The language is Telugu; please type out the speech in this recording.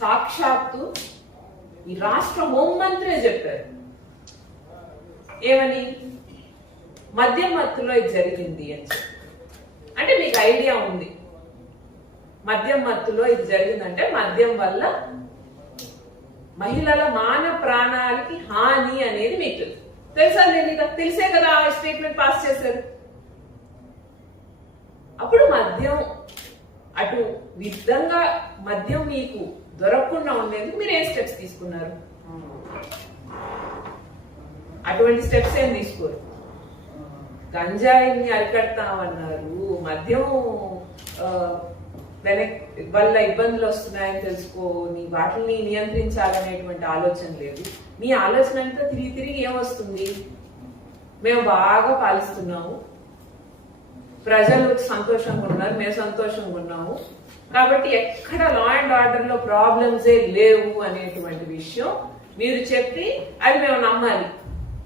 సాక్షాత్తు ఈ రాష్ట్ర హోంమంత్రే చెప్పారు. ఏమని? మద్యం మత్తులో ఇది జరిగింది అని చెప్పి. అంటే మీకు ఐడియా ఉంది మద్యం మత్తులో ఇది జరిగిందంటే మద్యం వల్ల మహిళల మాన ప్రాణాలకి హాని అనేది మీకు తెలుసా తెలీదా? తెలిసే కదా ఆ స్టేట్మెంట్ పాస్ చేశారు. అప్పుడు మద్యం అటు విధంగా మద్యం మీకు దొరకకుండా ఉండేందుకు మీరు ఏ స్టెప్స్ తీసుకున్నారు? అటువంటి స్టెప్స్ ఏం తీసుకోరు. గంజాయిని అరికడతామన్నారు, మద్యం వల్ల ఇబ్బందులు వస్తున్నాయని తెలుసుకోని వాటిని నియంత్రించాలనేటువంటి ఆలోచన లేదు. మీ ఆలోచన అంతా తిరిగి తిరిగి ఏమొస్తుంది? మేము బాగా పాలిస్తున్నాము, ప్రజలు సంతోషంగా ఉన్నారు, మేము సంతోషంగా ఉన్నాము, కాబట్టి ఎక్కడ లా అండ్ ఆర్డర్ లో ప్రాబ్లమ్సే లేవు అనేటువంటి విషయం మీరు చెప్పి అది మేము నమ్మాలి.